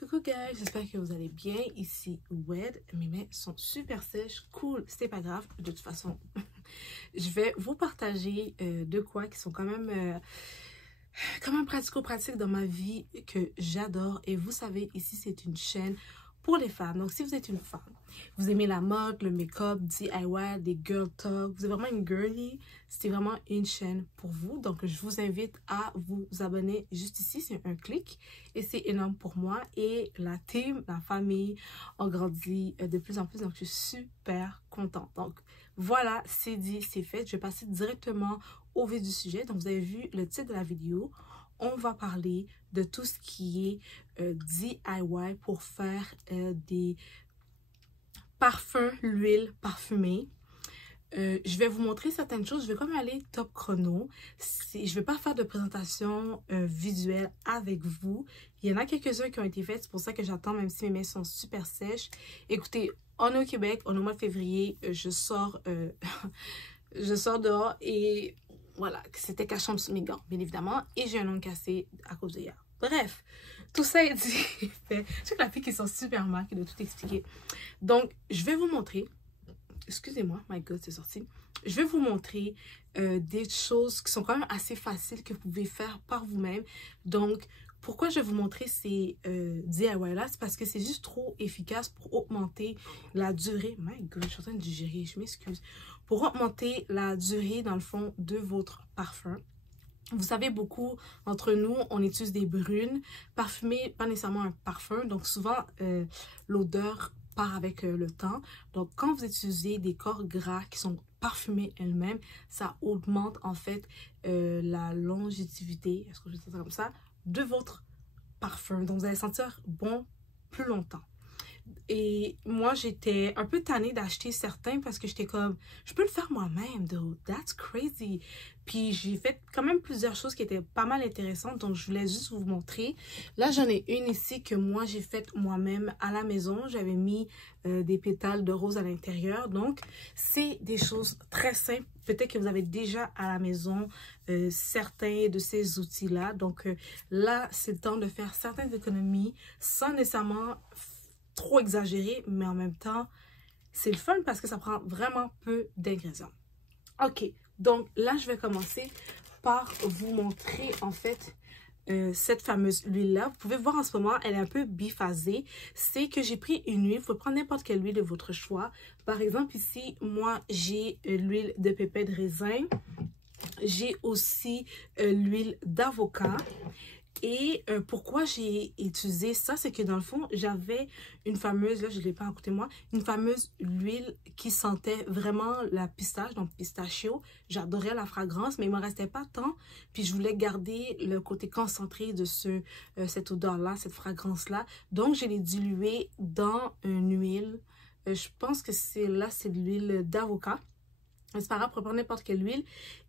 Coucou guys, j'espère que vous allez bien. Ici Wed, mes mains sont super sèches, cool, c'est pas grave. De toute façon, je vais vous partager deux quoi qui sont quand même pratico-pratiques dans ma vie que j'adore. Et vous savez, ici c'est une chaîne pour les femmes. Donc si vous êtes une femme, vous aimez la mode, le make-up, DIY, des girl talk, vous êtes vraiment une girly, c'est vraiment une chaîne pour vous. Donc je vous invite à vous abonner juste ici, c'est un clic et c'est énorme pour moi. Et la team, la famille ont grandi de plus en plus, donc je suis super contente. Donc voilà, c'est dit, c'est fait. Je vais passer directement au vif du sujet. Donc vous avez vu le titre de la vidéo. On va parler de tout ce qui est DIY pour faire des parfums, l'huile parfumée. Je vais vous montrer certaines choses. Je vais comme aller top chrono. Je ne vais pas faire de présentation visuelle avec vous. Il y en a quelques-uns qui ont été faits. C'est pour ça que j'attends, même si mes mains sont super sèches. Écoutez, on est au Québec, on est au mois de février. Je sors dehors et voilà, c'était cachant sous mes gants, bien évidemment. Et j'ai un ongle cassé à cause de hier. Bref, tout ça est dit. Je sais que la fille qui sont super mal, qui doit tout expliquer. Donc, je vais vous montrer. Excusez-moi, my God, c'est sorti. Je vais vous montrer des choses qui sont quand même assez faciles que vous pouvez faire par vous-même. Donc, pourquoi je vais vous montrer ces DIY là? C'est parce que c'est juste trop efficace pour augmenter la durée. My God, je suis en train de digérer, je m'excuse. Pour augmenter la durée, dans le fond, de votre parfum. Vous savez, beaucoup entre nous, on utilise des brunes parfumées, pas nécessairement un parfum. Donc, souvent, l'odeur part avec le temps. Donc, quand vous utilisez des corps gras qui sont parfumés elles-mêmes, ça augmente en fait la longévité, est-ce que je vais dire ça comme ça, de votre parfum. Donc, vous allez sentir bon plus longtemps. Et moi, j'étais un peu tannée d'acheter certains parce que j'étais comme, je peux le faire moi-même, though. That's crazy. Puis j'ai fait quand même plusieurs choses qui étaient pas mal intéressantes, donc je voulais juste vous montrer. Là, j'en ai une ici que moi, j'ai faite moi-même à la maison. J'avais mis des pétales de rose à l'intérieur. Donc, c'est des choses très simples. Peut-être que vous avez déjà à la maison certains de ces outils-là. Donc là, c'est le temps de faire certaines économies sans nécessairement trop exagéré, mais en même temps, c'est le fun parce que ça prend vraiment peu d'ingrédients. Ok, donc là, je vais commencer par vous montrer en fait cette fameuse huile-là. Vous pouvez voir en ce moment, elle est un peu biphasée. C'est que j'ai pris une huile, vous pouvez prendre n'importe quelle huile de votre choix. Par exemple, ici, moi, j'ai l'huile de pépins de raisin. J'ai aussi l'huile d'avocat. Et pourquoi j'ai utilisé ça, c'est que dans le fond, j'avais une fameuse, là je ne l'ai pas à côté de moi, une fameuse huile qui sentait vraiment la pistache, donc pistachio. J'adorais la fragrance, mais il ne me restait pas tant. Puis je voulais garder le côté concentré de cette odeur-là, cette fragrance-là. Donc je l'ai diluée dans une huile. Je pense que c'est de l'huile d'avocat. C'est pas grave, pour prendre n'importe quelle huile.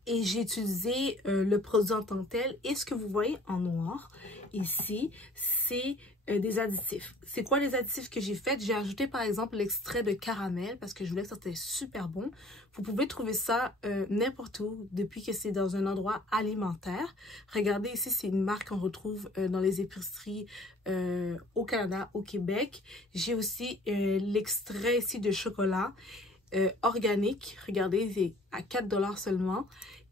Et j'ai utilisé le produit en tant que tel. Et ce que vous voyez en noir ici, c'est des additifs. C'est quoi les additifs que j'ai fait? J'ai ajouté par exemple l'extrait de caramel parce que je voulais que ça soit super bon. Vous pouvez trouver ça n'importe où depuis que c'est dans un endroit alimentaire. Regardez ici, c'est une marque qu'on retrouve dans les épiceries au Canada, au Québec. J'ai aussi l'extrait ici de chocolat. Organique, regardez, c'est à 4 $ seulement.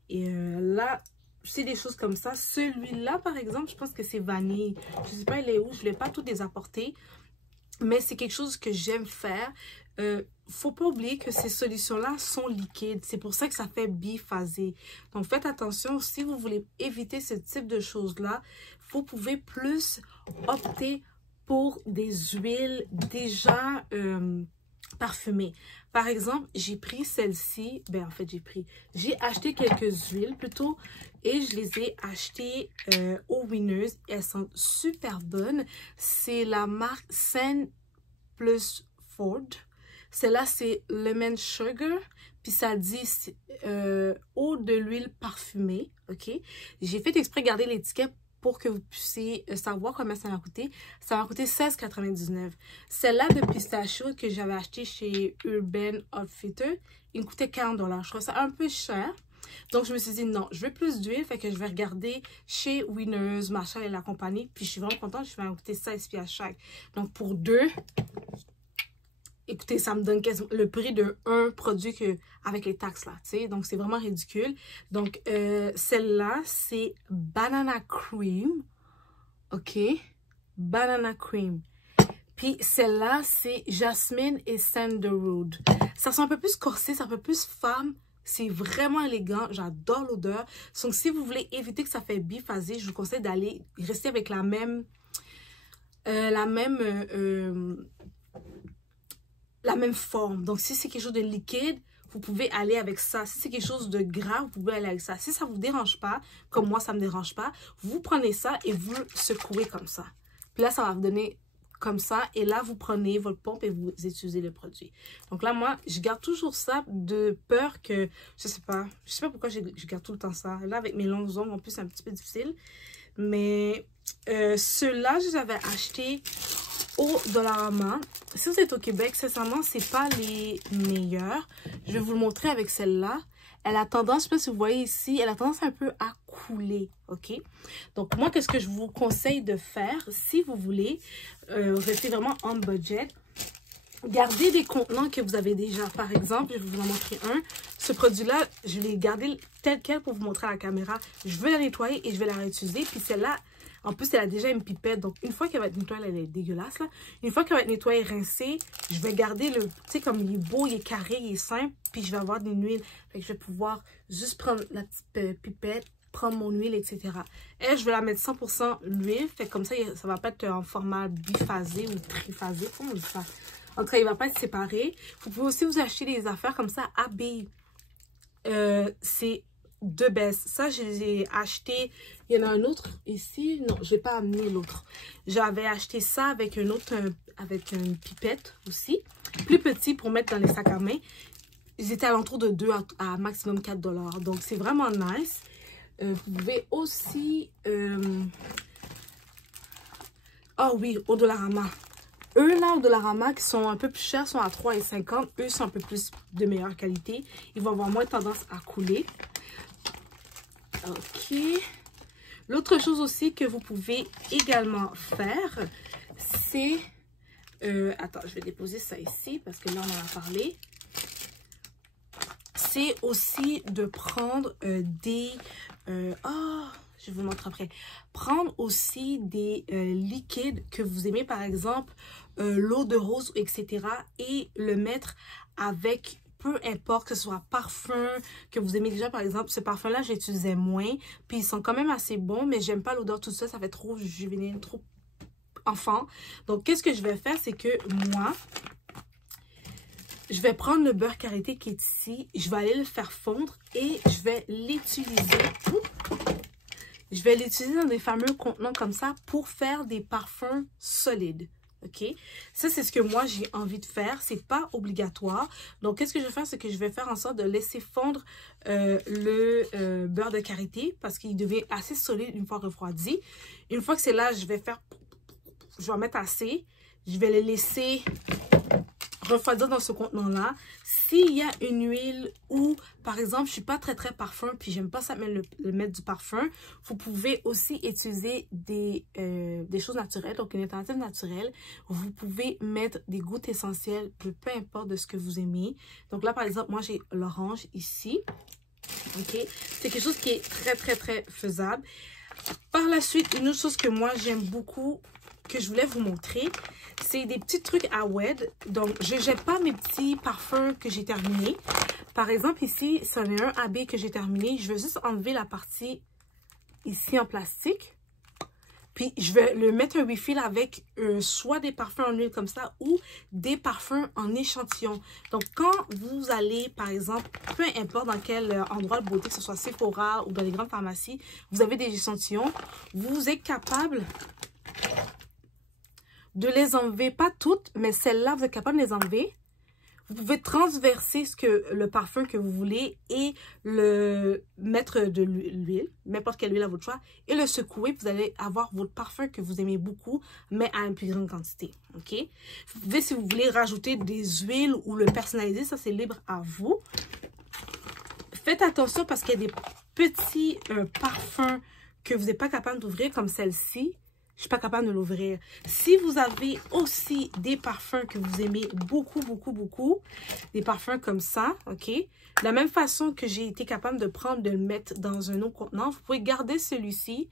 Et là, c'est des choses comme ça. Celui-là, par exemple, je pense que c'est vanille. Je ne sais pas, il est où, je ne voulais pas tout les apporter. Mais c'est quelque chose que j'aime faire. Faut pas oublier que ces solutions-là sont liquides. C'est pour ça que ça fait biphasé. Donc, faites attention. Si vous voulez éviter ce type de choses-là, vous pouvez plus opter pour des huiles déjà parfumées. Par exemple, j'ai pris celle-ci, j'ai acheté quelques huiles plutôt et je les ai achetées au Winners. Elles sont super bonnes. C'est la marque Scent Plus Ford. Celle-là, c'est Lemon Sugar. Puis ça dit eau de l'huile parfumée. Ok. J'ai fait exprès de garder l'étiquette pour que vous puissiez savoir combien ça m'a coûté. Ça m'a coûté 16,99 $. Celle-là de pistachio que j'avais acheté chez Urban Outfitters, il me coûtait 40 $. Je trouve ça un peu cher. Donc, je me suis dit, non, je veux plus d'huile. Fait que je vais regarder chez Winners, Marshall et la compagnie. Puis, je suis vraiment contente. Je vais écouter 16 à chaque. Donc, pour 2, écoutez, ça me donne quasiment le prix de un produit avec les taxes là, tu sais. Donc, c'est vraiment ridicule. Donc, celle-là, c'est Banana Cream. OK? Banana Cream. Puis, celle-là, c'est Jasmine et Sandalwood. Ça sent un peu plus corsé, c'est un peu plus femme. C'est vraiment élégant. J'adore l'odeur. Donc, si vous voulez éviter que ça fait biphasé, je vous conseille d'aller rester avec la même forme. Donc, si c'est quelque chose de liquide, vous pouvez aller avec ça. Si c'est quelque chose de gras, vous pouvez aller avec ça. Si ça ne vous dérange pas, comme moi, ça ne me dérange pas, vous prenez ça et vous le secouez comme ça. Puis là, ça va vous donner comme ça. Et là, vous prenez votre pompe et vous utilisez le produit. Donc là, moi, je garde toujours ça de peur que, je sais pas pourquoi je garde tout le temps ça. Là, avec mes longues ongles, en plus, c'est un petit peu difficile. Mais ceux-là, je les avais achetés au Dollarama. Si vous êtes au Québec, sincèrement, c'est pas les meilleurs. Je vais vous le montrer avec celle-là. Elle a tendance, je sais pas si vous voyez ici, elle a tendance un peu à couler, ok? Donc, moi, qu'est-ce que je vous conseille de faire, si vous voulez rester vraiment en budget? Gardez des contenants que vous avez déjà. Par exemple, je vais vous en montrer un. Ce produit-là, je l'ai gardé tel quel pour vous montrer à la caméra. Je vais la nettoyer et je vais la réutiliser. Puis celle-là, en plus, elle a déjà une pipette. Donc, une fois qu'elle va être nettoyée, elle est dégueulasse, là. Une fois qu'elle va être nettoyée et rincée, je vais garder le... Tu sais, comme il est beau, il est carré, il est simple. Puis, je vais avoir une huile. Fait que je vais pouvoir juste prendre la petite pipette, prendre mon huile, etc. Et je vais la mettre 100% l'huile. Fait que comme ça va pas être en format biphasé ou triphasé. Comment on dit ça? En tout cas, il ne va pas être séparé. Vous pouvez aussi vous acheter des affaires comme ça, AB. C'est de best. Ça, je les ai achetés. Il y en a un autre ici. Non, je ne vais pas amener l'autre. J'avais acheté ça avec un autre, avec une pipette aussi. Plus petit pour mettre dans les sacs à main. Ils étaient à l'entour de 2 à maximum 4 $. Donc, c'est vraiment nice. Vous pouvez aussi... Oh oui, au Dollarama. Eux, là, au Dollarama, qui sont un peu plus chers, sont à 3,50 $. Eux sont un peu plus de meilleure qualité. Ils vont avoir moins tendance à couler. OK. L'autre chose aussi que vous pouvez également faire, c'est... attends, je vais déposer ça ici parce que là, on en a parlé. C'est aussi de prendre des... je vous montre après. Prendre aussi des liquides que vous aimez, par exemple, l'eau de rose, etc. Et le mettre avec, peu importe que ce soit parfum que vous aimez déjà. Par exemple, ce parfum-là, j'utilisais moins. Puis ils sont quand même assez bons, mais j'aime pas l'odeur tout ça. Ça fait trop juvénile, trop enfant. Donc, qu'est-ce que je vais faire? C'est que moi... je vais prendre le beurre karité qui est ici. Je vais aller le faire fondre et je vais l'utiliser. Je vais l'utiliser dans des fameux contenants comme ça pour faire des parfums solides. OK? Ça, c'est ce que moi, j'ai envie de faire. C'est pas obligatoire. Donc, qu'est-ce que je vais faire? C'est que je vais faire en sorte de laisser fondre le beurre de karité parce qu'il devient assez solide une fois refroidi. Une fois que c'est là, je vais en mettre assez. Je vais le laisser refroidir dans ce contenant-là. S'il y a une huile ou, par exemple, je suis pas très parfum, puis j'aime pas ça mettre du parfum, vous pouvez aussi utiliser des choses naturelles, donc une alternative naturelle. Vous pouvez mettre des gouttes essentielles, peu importe de ce que vous aimez. Donc là, par exemple, moi, j'ai l'orange ici. OK? C'est quelque chose qui est très faisable. Par la suite, une autre chose que moi, j'aime beaucoup, que je voulais vous montrer, c'est des petits trucs à WED. Donc, je ne jette pas mes petits parfums que j'ai terminés. Par exemple, ici, c'en est un AB que j'ai terminé. Je vais juste enlever la partie ici en plastique. Puis, je vais le mettre un refill avec soit des parfums en huile comme ça ou des parfums en échantillon. Donc, quand vous allez, par exemple, peu importe dans quel endroit de beauté, que ce soit Sephora ou dans les grandes pharmacies, vous avez des échantillons, vous êtes capable de les enlever, pas toutes, mais celles-là, vous êtes capable de les enlever. Vous pouvez transverser le parfum que vous voulez et le mettre de l'huile, n'importe quelle huile à votre choix, et le secouer. Vous allez avoir votre parfum que vous aimez beaucoup, mais à une plus grande quantité. OK? Vous pouvez, si vous voulez, rajouter des huiles ou le personnaliser, ça c'est libre à vous. Faites attention parce qu'il y a des petits parfums que vous n'êtes pas capable d'ouvrir comme celle-ci. Je ne suis pas capable de l'ouvrir. Si vous avez aussi des parfums que vous aimez beaucoup, beaucoup, beaucoup, des parfums comme ça, ok? De la même façon que j'ai été capable de prendre, de le mettre dans un autre contenant, vous pouvez garder celui-ci.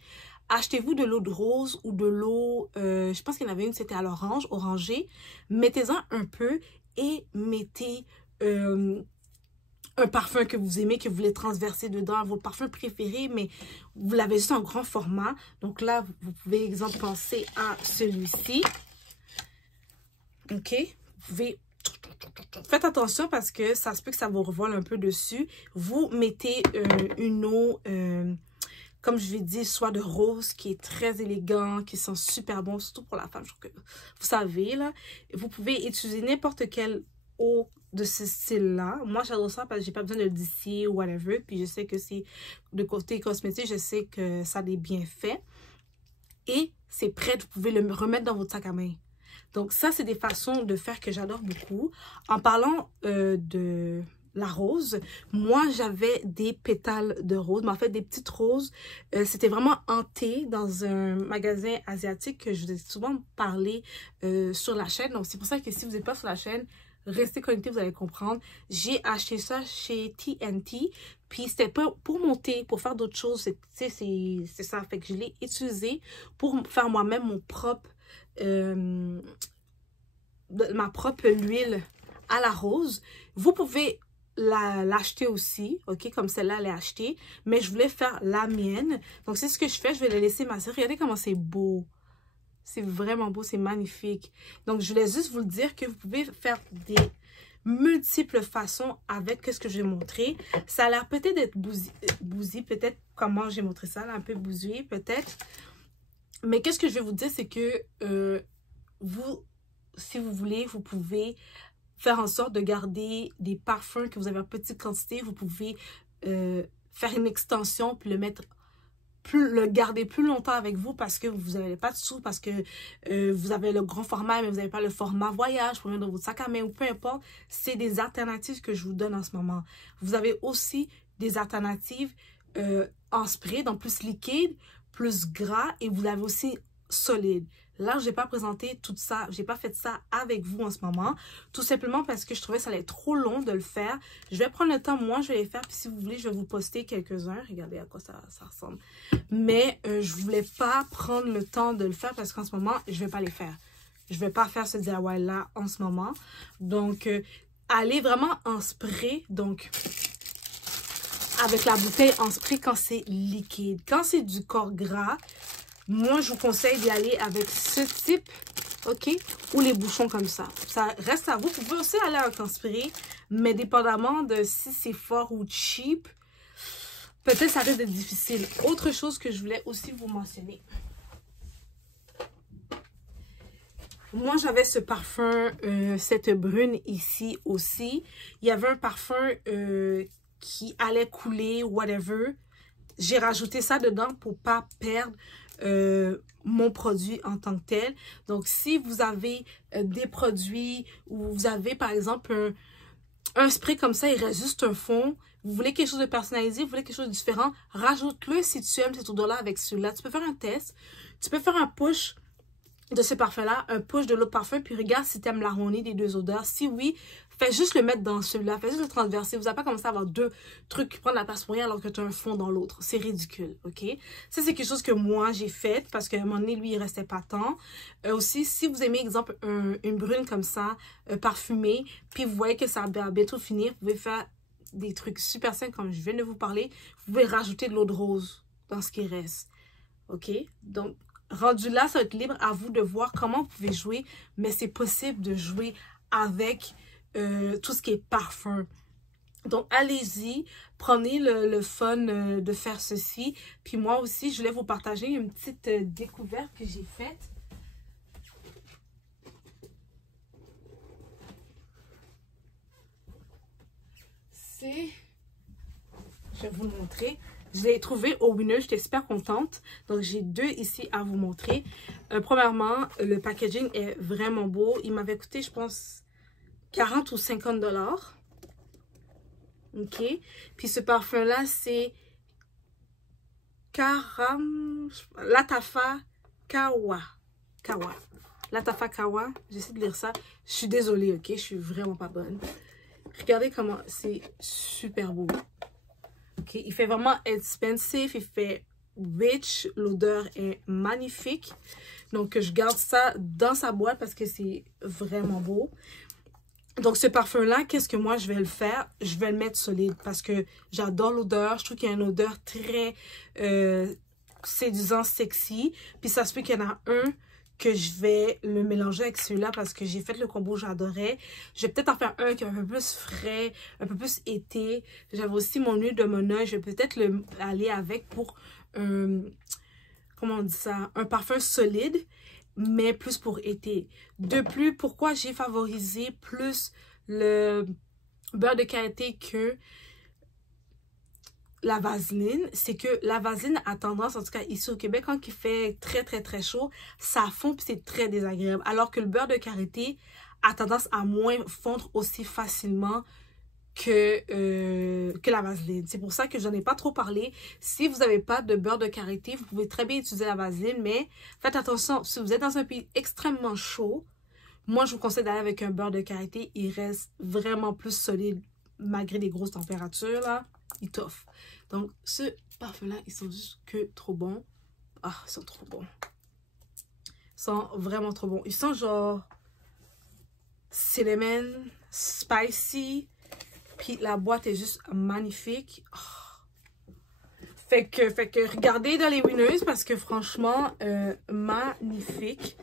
Achetez-vous de l'eau de rose ou de l'eau, je pense qu'il y en avait une, c'était à l'orange, orangé. Mettez-en un peu et mettez un parfum que vous aimez, que vous voulez transverser dedans, votre parfum préféré, mais vous l'avez juste en grand format. Donc là, vous pouvez, exemple, penser à celui-ci. OK? Vous pouvez... Faites attention parce que ça se peut que ça vous revole un peu dessus. Vous mettez une eau, comme je l'ai dit, soit de rose, qui est très élégant, qui sent super bon, surtout pour la femme. Je trouve que, vous savez, là, vous pouvez utiliser n'importe quelle eau de ce style-là. Moi, j'adore ça parce que j'ai pas besoin de dissier ou whatever. Puis je sais que c'est de côté cosmétique, je sais que ça a des bienfaits. Et c'est prêt, vous pouvez le remettre dans votre sac à main. Donc ça, c'est des façons de faire que j'adore beaucoup. En parlant de la rose, moi, j'avais des pétales de rose, mais en fait, des petites roses. C'était vraiment hanté dans un magasin asiatique que je vous ai souvent parlé sur la chaîne. Donc, c'est pour ça que si vous n'êtes pas sur la chaîne, restez connectés, vous allez comprendre. J'ai acheté ça chez TNT. Puis c'était pas pour monter, pour faire d'autres choses. C'est ça. Fait que je l'ai utilisé pour faire moi-même mon propre, ma propre huile à la rose. Vous pouvez l'acheter aussi, ok, comme celle-là, elle est achetée. Mais je voulais faire la mienne. Donc c'est ce que je fais. Je vais la laisser masser. Regardez comment c'est beau. C'est vraiment beau, c'est magnifique. Donc, je voulais juste vous le dire que vous pouvez faire des multiples façons avec ce que je vais montrer. Ça a l'air peut-être d'être bousy, peut-être comment j'ai montré ça, là, un peu bousillé, peut-être. Mais qu'est-ce que je vais vous dire, c'est que vous, si vous voulez, vous pouvez faire en sorte de garder des parfums que vous avez en petite quantité. Vous pouvez faire une extension puis le garder plus longtemps avec vous parce que vous n'avez pas de sous, parce que vous avez le grand format, mais vous n'avez pas le format voyage pour mettre dans votre sac à main ou peu importe. C'est des alternatives que je vous donne en ce moment. Vous avez aussi des alternatives en spray, donc plus liquide, plus gras, et vous avez aussi solide. Là, je n'ai pas présenté tout ça, je n'ai pas fait ça avec vous en ce moment, tout simplement parce que je trouvais que ça allait être trop long de le faire. Je vais prendre le temps, moi, je vais les faire, puis si vous voulez, je vais vous poster quelques-uns. Regardez à quoi ça ressemble. Mais je ne voulais pas prendre le temps de le faire parce qu'en ce moment, je ne vais pas les faire. Je ne vais pas faire ce DIY-là en ce moment. Donc, allez vraiment en spray, donc avec la bouteille en spray quand c'est liquide. Quand c'est du corps gras, moi, je vous conseille d'y aller avec ce type, ok? Ou les bouchons comme ça. Ça reste à vous. Vous pouvez aussi aller avec un spray, mais dépendamment de si c'est fort ou cheap, peut-être ça risque d'être difficile. Autre chose que je voulais aussi vous mentionner. Moi, j'avais ce parfum, cette brune ici aussi. Il y avait un parfum qui allait couler, whatever. J'ai rajouté ça dedans pour pas perdre mon produit en tant que tel. Donc, si vous avez des produits ou vous avez, par exemple, un spray comme ça, il reste juste un fond. Vous voulez quelque chose de personnalisé, vous voulez quelque chose de différent, rajoute-le si tu aimes cette odeur-là avec celui-là. Tu peux faire un test. Tu peux faire un push de ce parfum-là, un push de l'autre parfum, puis regarde si tu aimes l'harmonie des deux odeurs. Si oui, fais juste le mettre dans celui-là, fais juste le transverser. Vous n'avez pas commencé à avoir deux trucs qui prennent la place pour rien alors que tu as un fond dans l'autre. C'est ridicule, ok? Ça, c'est quelque chose que moi, j'ai fait parce qu'à un moment donné, lui, il restait pas tant. Aussi, si vous aimez, exemple, une brune comme ça, parfumée, puis vous voyez que ça va bientôt finir, vous pouvez faire des trucs super simples comme je viens de vous parler. Vous pouvez rajouter de l'eau de rose dans ce qui reste, ok? Donc, rendu là, ça va être libre à vous de voir comment vous pouvez jouer, mais c'est possible de jouer avec tout ce qui est parfum. Donc, allez-y, prenez le fun de faire ceci. Puis moi aussi, je voulais vous partager une petite découverte que j'ai faite. C'est... Je vais vous le montrer. Je l'ai trouvé au Winner, j'étais super contente. Donc, j'ai deux ici à vous montrer. Premièrement, le packaging est vraiment beau. Il m'avait coûté, je pense, 40 ou 50 $. OK? Puis ce parfum-là, c'est Latafa Kawa. Latafa Kawa. J'essaie de lire ça. Je suis désolée, OK? Je suis vraiment pas bonne. Regardez comment c'est super beau. OK? Il fait vraiment expensive. Il fait rich. L'odeur est magnifique. Donc, je garde ça dans sa boîte parce que c'est vraiment beau. Donc, ce parfum-là, qu'est-ce que moi, je vais le faire? Je vais le mettre solide parce que j'adore l'odeur. Je trouve qu'il y a une odeur très séduisante, sexy. Puis, ça se peut qu'il y en a un que je vais le mélanger avec celui-là parce que j'ai fait le combo, j'adorais. Je vais peut-être en faire un qui est un peu plus frais, un peu plus été. J'avais aussi mon huile de Mona. Je vais peut-être aller avec pour comment on dit ça? Un parfum solide, mais plus pour été. De plus, pourquoi j'ai favorisé plus le beurre de karité que la vaseline, c'est que la vaseline a tendance, en tout cas ici au Québec, quand il fait très très très chaud, ça fond puis c'est très désagréable. Alors que le beurre de karité a tendance à moins fondre aussi facilement que la vaseline. C'est pour ça que j'en ai pas trop parlé. Si vous n'avez pas de beurre de karité, vous pouvez très bien utiliser la vaseline, mais faites attention, si vous êtes dans un pays extrêmement chaud, moi je vous conseille d'aller avec un beurre de karité. Il reste vraiment plus solide malgré les grosses températures là. Il toffe. Donc ce parfum là, ils sont juste que trop bons. Ah, ils sont trop bons. Ils sont vraiment trop bons. Ils sont genre cinnamon, spicy. Puis la boîte est juste magnifique. Oh. Fait que regardez dans les winners parce que franchement, magnifique.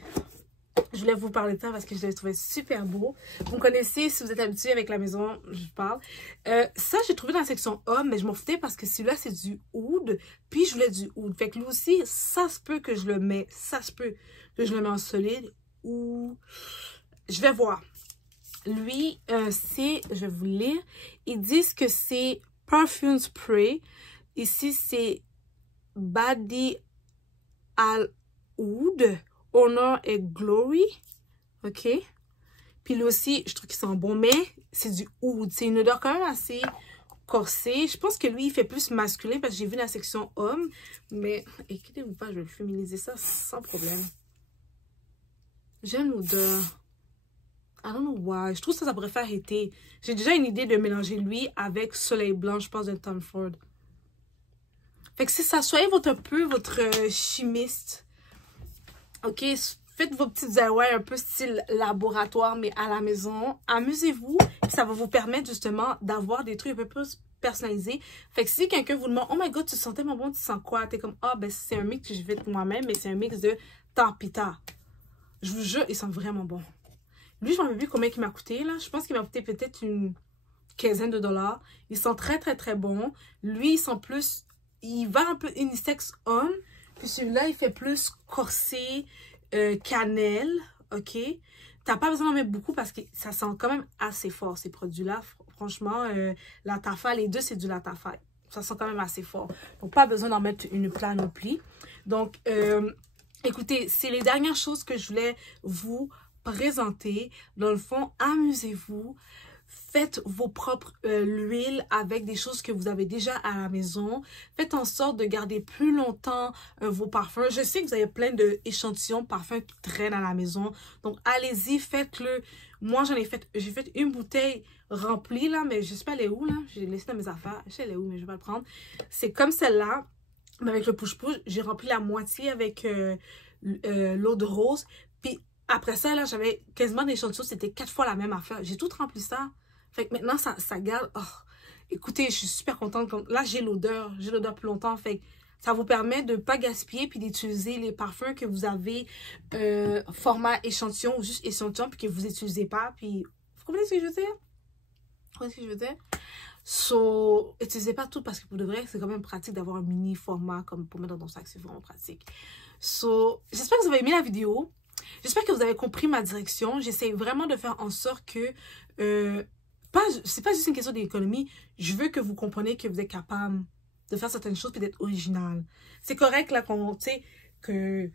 Je voulais vous parler de ça parce que je l'ai trouvé super beau. Vous me connaissez, si vous êtes habitué avec la maison, je parle. Ça, j'ai trouvé dans la section homme, mais je m'en foutais parce que celui-là, c'est du oud. Puis je voulais du oud. Fait que lui aussi, ça se peut que je le mets. Ça se peut que je le mets en solide. Ou je vais voir. Lui, c'est, je vais vous lire, ils disent que c'est Perfume Spray. Ici, c'est Badi Al Oud, Honor et Glory. OK? Puis lui aussi, je trouve qu'il sent bon, mais c'est du oud. C'est une odeur quand même assez corsée. Je pense que lui, il fait plus masculin parce que j'ai vu la section homme. Mais, inquiétez-vous pas, je vais féminiser ça sans problème. J'aime l'odeur. I don't know why. Je trouve que ça pourrait faire été. J'ai déjà une idée de mélanger lui avec Soleil Blanc, je pense, de Tom Ford. Fait que c'est ça. Soyez un peu votre chimiste. OK? Faites vos petites DIY un peu style laboratoire, mais à la maison. Amusez-vous. Ça va vous permettre justement d'avoir des trucs un peu plus personnalisés. Fait que si quelqu'un vous demande, oh my god, tu sens tellement bon, tu sens quoi? T'es comme, ah, ben c'est un mix que j'ai fait moi-même, mais c'est un mix de Tarpita. Je vous jure, ils sont vraiment bons. Lui, je ne me rappelle plus combien il m'a coûté, là. Je pense qu'il m'a coûté peut-être une quinzaine de dollars. Ils sont très, très, très bons. Lui, ils sont plus... Il va un peu unisex homme. Puis celui-là, il fait plus corsé, cannelle. OK? T'as pas besoin d'en mettre beaucoup parce que ça sent quand même assez fort, ces produits-là. Franchement, Latafa, les deux, c'est du Latafa. Ça sent quand même assez fort. Donc, pas besoin d'en mettre une panoplie. Donc, écoutez, c'est les dernières choses que je voulais vous présenter. Dans le fond, amusez-vous. Faites vos propres huiles avec des choses que vous avez déjà à la maison. Faites en sorte de garder plus longtemps vos parfums. Je sais que vous avez plein d'échantillons parfums qui traînent à la maison. Donc, allez-y, faites-le. Moi, j'ai fait une bouteille remplie, là, mais je sais pas elle est où, là. J'ai laissé dans mes affaires. Je sais elle est où, mais je vais pas le prendre. C'est comme celle-là, mais avec le push-push. J'ai rempli la moitié avec l'eau de rose. Puis, après ça, là, j'avais quasiment des échantillons. C'était 4 fois la même affaire. J'ai tout rempli ça. Fait que maintenant, ça garde. Oh, écoutez, je suis super contente. Là, j'ai l'odeur. J'ai l'odeur plus longtemps. Fait que ça vous permet de ne pas gaspiller puis d'utiliser les parfums que vous avez format échantillon ou juste échantillon puis que vous n'utilisez pas. Puis, vous comprenez ce que je veux dire? Vous comprenez ce que je veux dire? So, utilisez pas tout parce que pour de vrai, c'est quand même pratique d'avoir un mini format comme pour mettre dans ton sac. C'est vraiment pratique. So, j'espère que vous avez aimé la vidéo. J'espère que vous avez compris ma direction. J'essaie vraiment de faire en sorte que... c'est pas juste une question d'économie. Je veux que vous compreniez que vous êtes capable de faire certaines choses et d'être original. C'est correct là qu'on... Tu sais, que...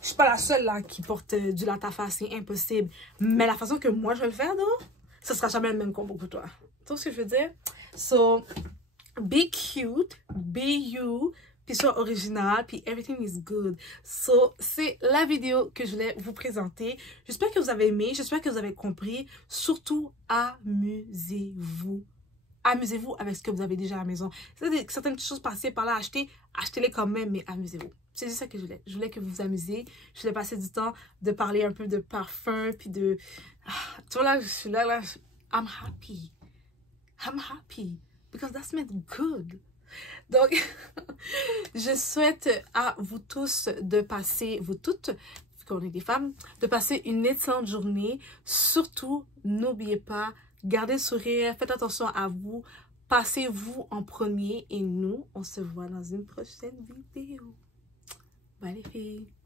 Je suis pas la seule là qui porte du Latafa. C'est impossible. Mais la façon que moi je vais le faire, non? Ce sera jamais le même combo que toi. tout ce que je veux dire. So, be cute, be you, puis sois original, puis everything is good. So, c'est la vidéo que je voulais vous présenter. J'espère que vous avez aimé, j'espère que vous avez compris. Surtout, amusez-vous. Amusez-vous avec ce que vous avez déjà à la maison. Certaines choses passées par là, achetez-les quand même, mais amusez-vous. C'est juste ça que je voulais. Je voulais que vous vous amusiez. Je voulais passer du temps de parler un peu de parfum, puis de... tu vois, là, je suis là, I'm happy. I'm happy. Because that's meant good. Donc, je souhaite à vous tous de passer, vous toutes, qu'on est des femmes, de passer une excellente journée. Surtout, n'oubliez pas, gardez le sourire, faites attention à vous, passez-vous en premier et nous, on se voit dans une prochaine vidéo. Bye les filles!